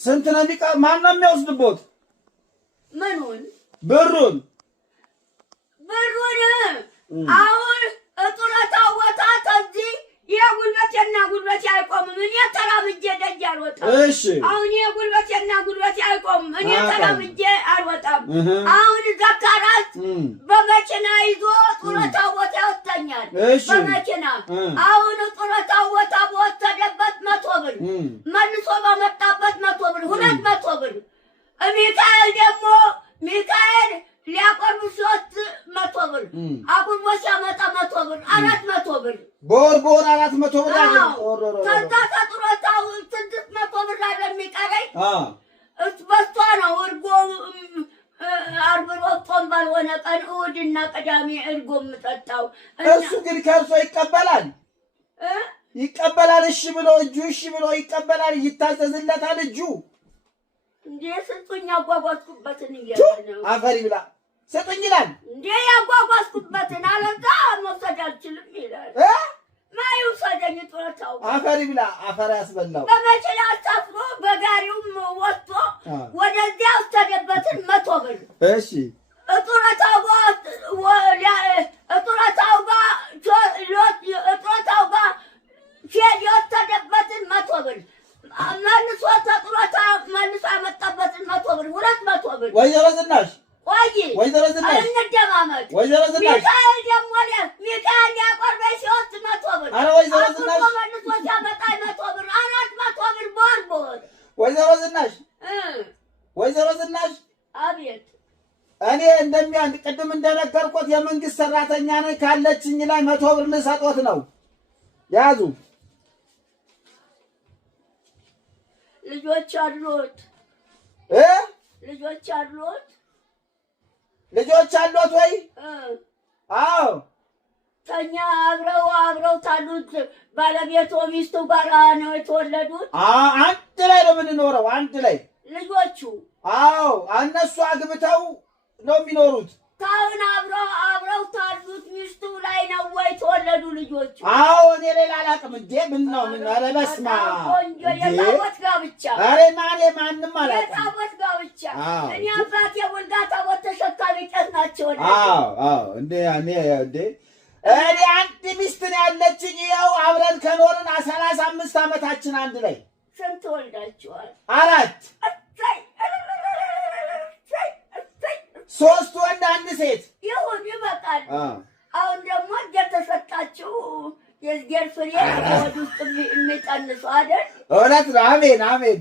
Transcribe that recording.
ስንት ነው ማን ነው የሚወስድቦት? ምኑን? ብሩን አሁን ጡረታው ቦታ ከዚህ የጉልበቴና ጉልበቴ አይቆምም። እኔ ተራምጄ ደጅ አልወጣም። እሺ አሁን የጉልበቴና ጉልበቴ አይቆምም። እኔ ተራምጄ አልወጣም። አሁን ዘካራስ በመኪና ይዞ ጡረታው ቦታ ይወስደኛል። በመኪና አሁን ጡረታው ቦታ በወሰደበት 100 ብር መልሶ በመጣበት 100 ብር 200 ብር ሚካኤል ደግሞ ሚካኤል ሊያቆርቡ 300 ብር አቁርቦ ሲያመጣ 100 ብር 400 ብር በወር 400 ብር ከዛ ከጡረታው 600 ብር አይደል የሚቀረኝ? በሷ ነው እርጎ ዓርብ ዕለት ጾም ባልሆነ ቀን እሑድና ቅዳሜ እርጎ የምጠጣው። እሱ ግን ከእርሶ ይቀበላል? እሺ ብሎ እጁ እሺ ብሎ ይቀበላል? ይታዘዝለታል እጁ? እንዴ ስጡኝ ያጓጓዝኩበትን እያለ ነው። አፈሪ ብላ ስጡኝ ይላል። እንዴ ያጓጓዝኩበትን አለዛ መውሰድ አልችልም ይላል። ማይውሰደኝ ጡረታው። አፈሪ ብላ አፈር ያስበላው። በመኪና አሳፍሮ በጋሪውም ወጥቶ ወደዚያ ወሰደበትን 100 ብር። እሺ ጡረታው ጋር ሼድ የወሰደበትን 100 ብር መልሶ ተጡረታ መልሶ ያመጣበትን 100 ብር 200 ብር። ወይዘሮ ዝናሽ ወይዘሮ ዝናሽ እንደማመጥ ወይዘሮ ዝናሽ ሚካኤል ደግሞ ሚካኤል ያቆርበኝ ሲወስድ 100 ብር። አረ ወይዘሮ ዝናሽ መልሶ ሲያመጣ 100 ብር 400 ብር በወር። ወይዘሮ ዝናሽ አቤት። እኔ ቅድም እንደነገርኩት የመንግስት ሰራተኛ ነኝ። ካለችኝ ላይ 100 ብር ልሰጦት ነው። ያዙ። ልጆች አሉት? ልጆች አሉት ወይ? አዎ። ተኛ አብረው ታሉት ባለቤቱ ሚስቱ ጋር ነው የተወለዱት? አንድ ላይ ነው የምንኖረው፣ አንድ ላይ ልጆቹ። አዎ እነሱ አግብተው ነው የሚኖሩት። ታውን አብረው ታሉት ሚስቱ ላይ ነው ወይ የተወለዱ ልጆቹ? አዎ እኔ ሌላ አላውቅም። እንዴ ምን ነው? ኧረ በስመ አብ! የታቦት ጋብቻ። ኧረ ማንም አላውቅም። የታቦት ጋብቻ። እኔ አባቴ ወልዳ ታቦት ተሸካሚ ቄስ ናቸው። አዎ እንዴ እኔ አንድ ሚስት ነው ያለችኝ። ይኸው አብረን ከኖርን 35 ዓመታችን አንድ ላይ። ስንት ወልዳችኋል? 4። 3 ወንድ 1 ሴት። ይሁን ይበቃል። አሁን ደግሞ እየተሰጣችሁ የእግዚአብሔር ፍሬ ወደ ውስጥ የሚጠንሱ አይደል? እውነት ነው። አሜን አሜን።